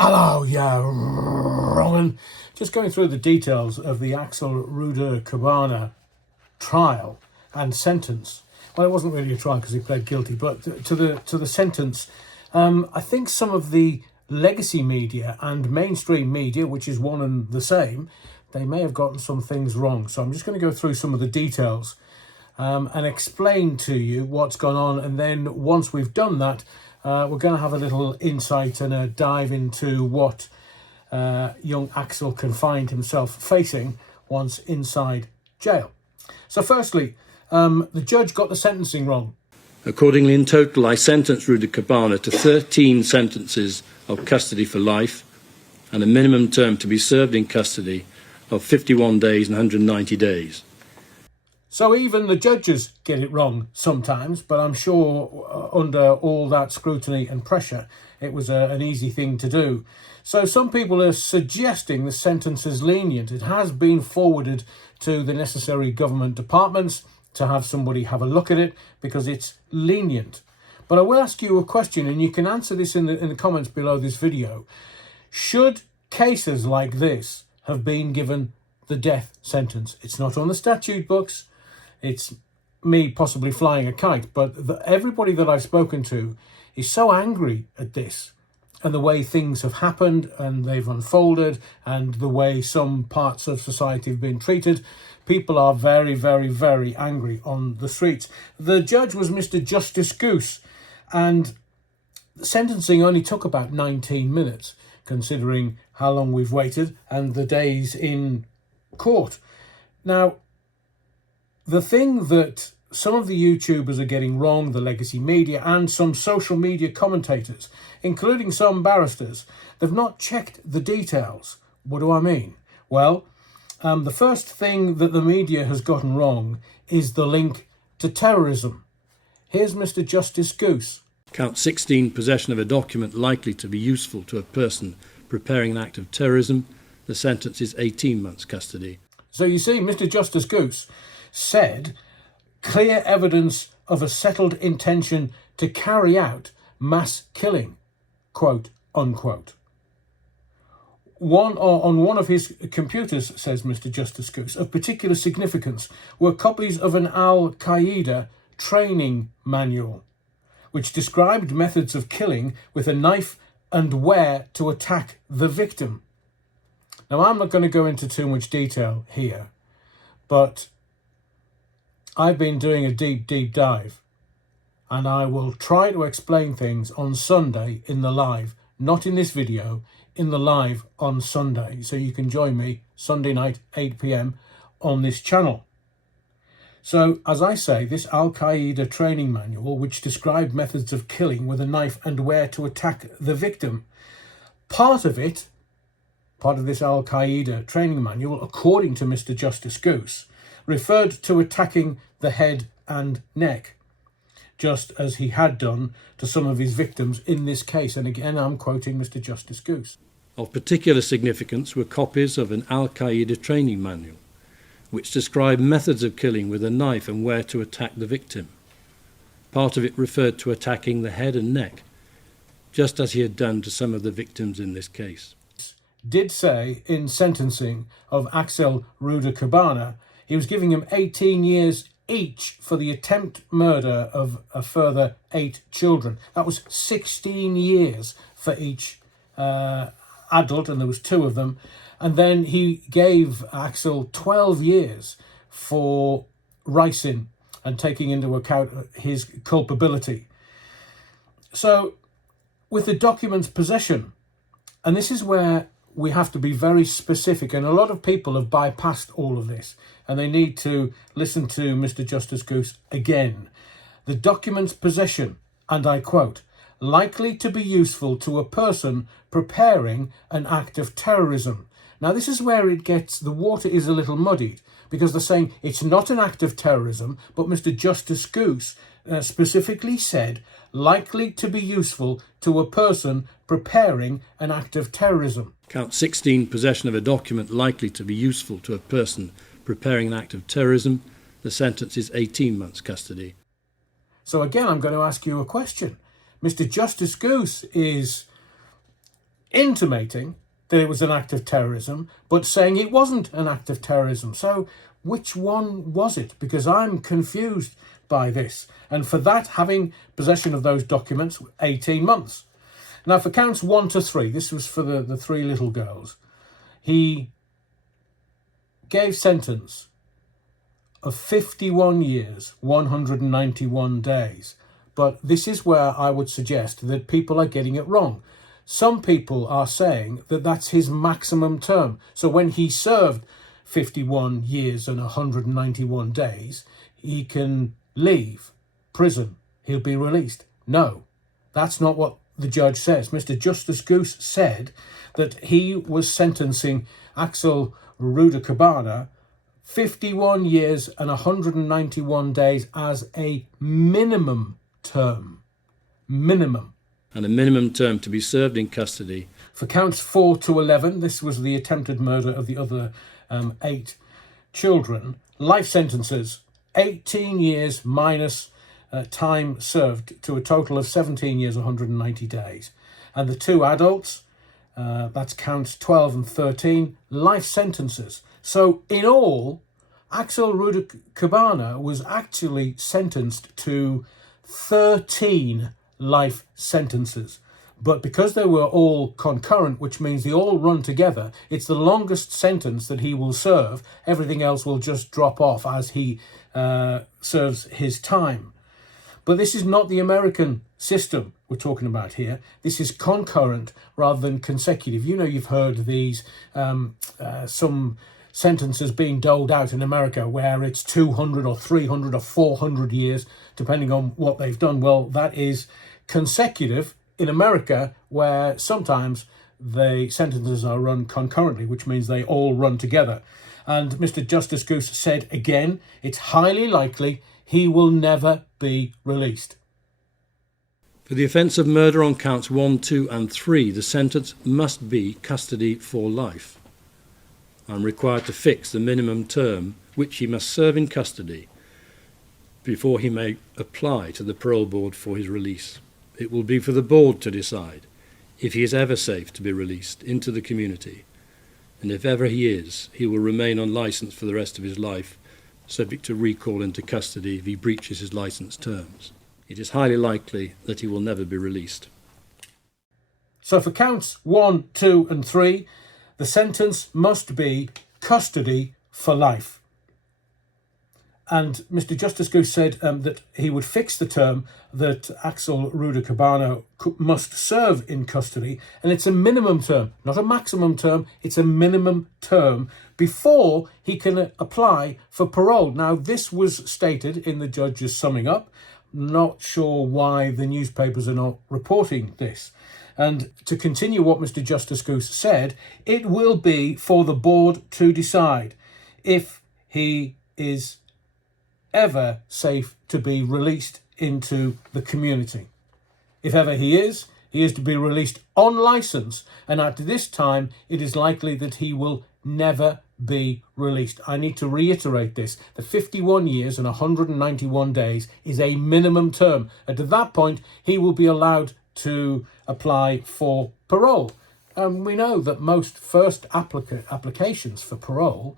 Hello, yeah, wrong. Just going through the details of the Axel Rudakubana trial and sentence. Well, it wasn't really a trial because he pled guilty, but to the sentence, I think some of the legacy media and mainstream media, which is one and the same, they may have gotten some things wrong. So I'm just going to go through some of the details and explain to you what's gone on. And then once we've done that, we're going to have a little insight and a dive into what young Axel can find himself facing once inside jail. So firstly, the judge got the sentencing wrong. Accordingly, in total, I sentenced Rudakubana to 13 sentences of custody for life and a minimum term to be served in custody of 51 days and 190 days. So even the judges get it wrong sometimes, but I'm sure under all that scrutiny and pressure, it was an easy thing to do. So some people are suggesting the sentence is lenient. It has been forwarded to the necessary government departments to have somebody have a look at it because it's lenient. But I will ask you a question, and you can answer this in the comments below this video. Should cases like this have been given the death sentence? It's not on the statute books. It's me possibly flying a kite, but everybody that I've spoken to is so angry at this and the way things have happened and they've unfolded and the way some parts of society have been treated. People are very, very, very angry on the streets. The judge was Mr. Justice Goose, and the sentencing only took about 19 minutes, considering how long we've waited and the days in court. Now, the thing that some of the YouTubers are getting wrong, the legacy media and some social media commentators, including some barristers, they've not checked the details. What do I mean? Well, the first thing that the media has gotten wrong is the link to terrorism. Here's Mr. Justice Goose. Count 16, possession of a document likely to be useful to a person preparing an act of terrorism. The sentence is 18 months custody. So you see, Mr. Justice Goose said clear evidence of a settled intention to carry out mass killing, quote unquote. On one of his computers, says Mr. Justice Goose, of particular significance were copies of an Al-Qaeda training manual, which described methods of killing with a knife and where to attack the victim. Now, I'm not going to go into too much detail here, but I've been doing a deep dive, and I will try to explain things on Sunday in the live, not in this video, in the live on Sunday. So you can join me Sunday night, 8 p.m. on this channel. So, as I say, this Al-Qaeda training manual, which described methods of killing with a knife and where to attack the victim, part of this Al-Qaeda training manual, according to Mr. Justice Goose, referred to attacking the head and neck, just as he had done to some of his victims in this case. And again, I'm quoting Mr. Justice Goose. Of particular significance were copies of an Al-Qaeda training manual, which described methods of killing with a knife and where to attack the victim. Part of it referred to attacking the head and neck, just as he had done to some of the victims in this case. Did say in sentencing of Axel Rudakubana, he was giving him 18 years each for the attempt murder of a further 8 children. That was 16 years for each adult, and there was 2 of them. And then he gave Axel 12 years for ricin and taking into account his culpability. So with the document's possession, and this is where we have to be very specific, and a lot of people have bypassed all of this, and they need to listen to Mr. Justice Goose again. The document's possession, and I quote, likely to be useful to a person preparing an act of terrorism. Now, this is where the water is a little muddied, because they're saying it's not an act of terrorism, but Mr. Justice Goose specifically said likely to be useful to a person preparing an act of terrorism. Count 16, possession of a document likely to be useful to a person preparing an act of terrorism. The sentence is 18 months custody. So again, I'm going to ask you a question. Mr. Justice Goose is intimating that it was an act of terrorism, but saying it wasn't an act of terrorism. So which one was it? Because I'm confused by this. And for that, having possession of those documents, 18 months. Now, for counts 1 to 3, this was for the three little girls, he gave sentence of 51 years, 191 days. But this is where I would suggest that people are getting it wrong. Some people are saying that that's his maximum term. So when he served 51 years and 191 days, he can leave prison. He'll be released. No, that's not what the judge says. Mr. Justice Goose said that he was sentencing Axel Rudakubana 51 years and 191 days as a minimum term. Minimum. And a minimum term to be served in custody. For counts 4 to 11, this was the attempted murder of the other 8 children. Life sentences, 18 years minus time served, to a total of 17 years, 190 days. And the 2 adults, that's counts 12 and 13, life sentences. So in all, Axel Rudakubana was actually sentenced to 13 life sentences. But because they were all concurrent, which means they all run together, it's the longest sentence that he will serve. Everything else will just drop off as he serves his time. But this is not the American system we're talking about here. This is concurrent rather than consecutive. You know, you've heard these, some sentences being doled out in America where it's 200 or 300 or 400 years, depending on what they've done. Well, that is consecutive in America, where sometimes the sentences are run concurrently, which means they all run together. And Mr. Justice Goose said again, it's highly likely he will never be released. For the offence of murder on counts 1, 2 and 3, the sentence must be custody for life. I am required to fix the minimum term which he must serve in custody before he may apply to the parole board for his release. It will be for the board to decide if he is ever safe to be released into the community, and if ever he is, he will remain on licence for the rest of his life, subject to recall into custody if he breaches his licence terms. It is highly likely that he will never be released. So for counts 1, 2 and 3, the sentence must be custody for life. And Mr. Justice Goose said that he would fix the term that Axel Rudakubana must serve in custody, and it's a minimum term, not a maximum term, it's a minimum term before he can apply for parole. Now, this was stated in the judge's summing up. Not sure why the newspapers are not reporting this. And to continue what Mr. Justice Goose said, it will be for the board to decide if he is ever safe to be released into the community. If ever he is to be released on licence, and at this time it is likely that he will never be released. I need to reiterate this. The 51 years and 191 days is a minimum term, and at that point he will be allowed to apply for parole. We know that most first applications for parole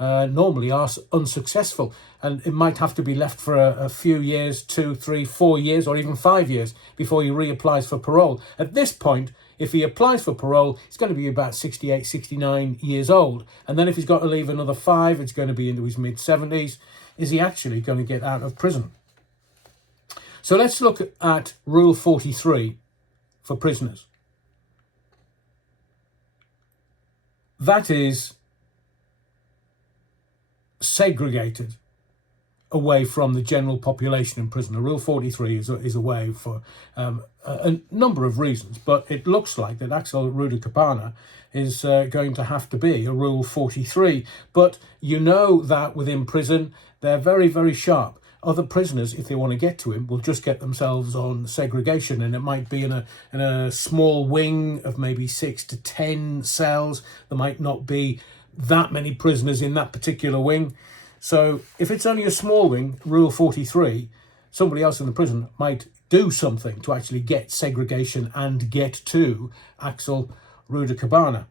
normally are unsuccessful, and it might have to be left for a few years, 2, 3, 4 years, or even 5 years before he reapplies for parole. At this point, if he applies for parole, he's going to be about 68, 69 years old. And then if he's got to leave another 5, it's going to be into his mid-70s. Is he actually going to get out of prison? So let's look at Rule 43 for prisoners. That is segregated away from the general population in prison. Rule 43 is a way for a number of reasons, but it looks like that Axel Rudakubana is going to have to be a Rule 43. But you know that within prison, they're very, very sharp. Other prisoners, if they want to get to him, will just get themselves on segregation, and it might be in a small wing of maybe 6 to 10 cells. There might not be that many prisoners in that particular wing. So if it's only a small wing, Rule 43, somebody else in the prison might do something to actually get segregation and get to Axel Rudakubana.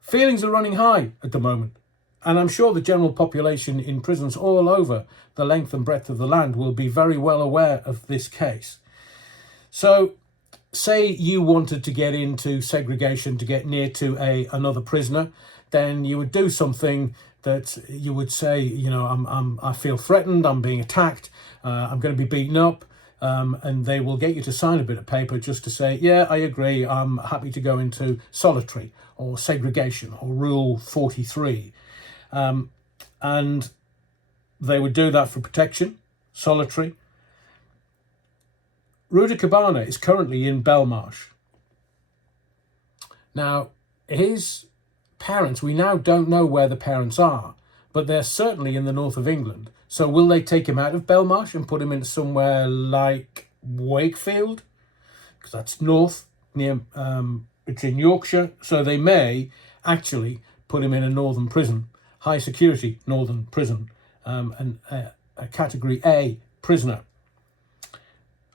Feelings are running high at the moment, and I'm sure the general population in prisons all over the length and breadth of the land will be very well aware of this case. So, say you wanted to get into segregation to get near to another prisoner, then you would do something that you would say, you know, I feel threatened, I'm being attacked, I'm going to be beaten up, and they will get you to sign a bit of paper just to say, yeah, I agree, I'm happy to go into solitary or segregation or Rule 43. And they would do that for protection, solitary. Rudakubana is currently in Belmarsh. Now, his parents, we now don't know where the parents are, but they're certainly in the north of England. So will they take him out of Belmarsh and put him into somewhere like Wakefield? Because that's north, near, it's in Yorkshire. So they may actually put him in a northern prison, high security northern prison, and a category A prisoner.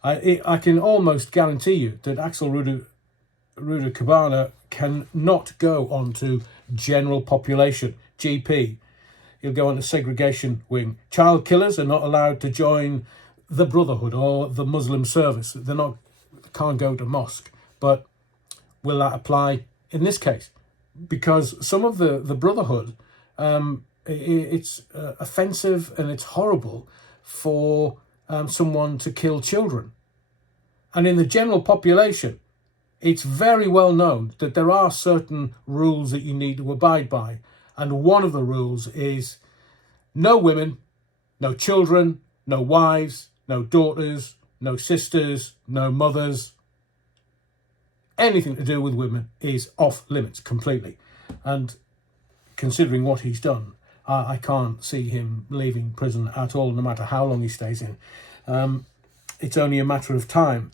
I can almost guarantee you that Axel Rudakubana cannot go on to general population, GP. He'll go on to segregation wing. Child killers are not allowed to join the Brotherhood or the Muslim service. They can't go to mosque. But will that apply in this case? Because some of the Brotherhood, it's offensive and it's horrible for someone to kill children. And in the general population, it's very well known that there are certain rules that you need to abide by. And one of the rules is no women, no children, no wives, no daughters, no sisters, no mothers. Anything to do with women is off limits completely. And considering what he's done, I can't see him leaving prison at all, no matter how long he stays in. It's only a matter of time.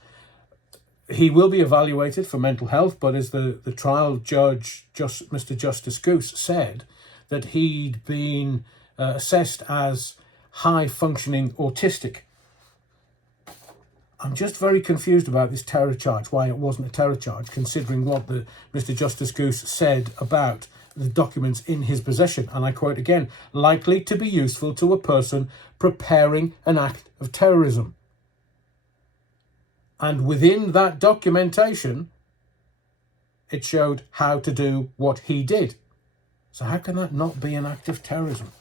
He will be evaluated for mental health, but as the trial judge, Mr. Justice Goose, said, that he'd been assessed as high-functioning autistic. I'm just very confused about this terror charge, why it wasn't a terror charge, considering what Mr. Justice Goose said about the documents in his possession. And I quote again, likely to be useful to a person preparing an act of terrorism. And within that documentation, it showed how to do what he did. So how can that not be an act of terrorism?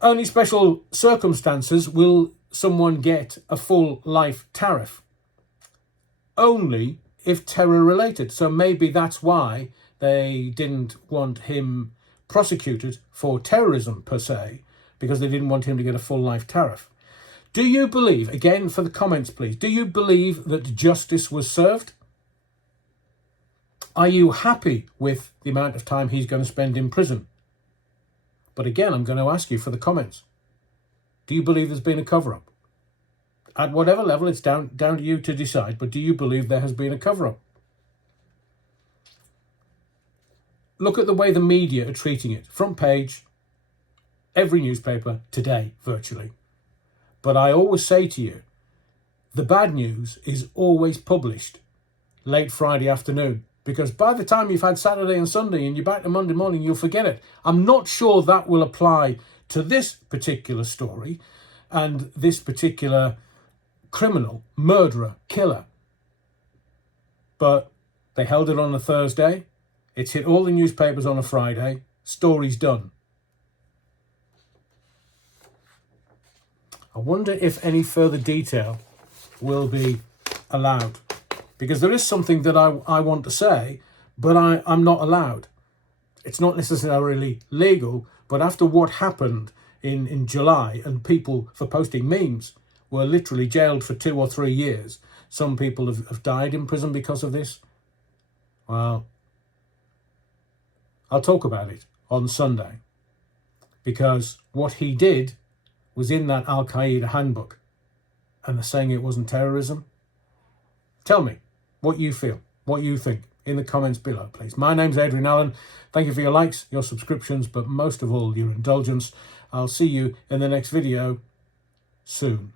Only special circumstances will someone get a full life tariff. Only if terror related. So maybe that's why they didn't want him prosecuted for terrorism per se, because they didn't want him to get a full life tariff. Do you believe, again for the comments please, do you believe that justice was served? Are you happy with the amount of time he's going to spend in prison? But again, I'm going to ask you for the comments. Do you believe there's been a cover-up? At whatever level, it's down to you to decide, but do you believe there has been a cover-up? Look at the way the media are treating it. Front page, every newspaper today, virtually. But I always say to you, the bad news is always published late Friday afternoon, because by the time you've had Saturday and Sunday and you're back to Monday morning, you'll forget it. I'm not sure that will apply to this particular story and this particular criminal, murderer, killer. But they held it on a Thursday. It's hit all the newspapers on a Friday. Story's done. I wonder if any further detail will be allowed. Because there is something that I want to say, but I'm not allowed. It's not necessarily legal, but after what happened in July, and people for posting memes were literally jailed for 2 or 3 years. Some people have died in prison because of this. Well, I'll talk about it on Sunday, because what he did was in that Al-Qaeda handbook, and they're saying it wasn't terrorism. Tell me what you feel, what you think in the comments below, please. My name's Adrian Allen. Thank you for your likes, your subscriptions, but most of all, your indulgence. I'll see you in the next video soon.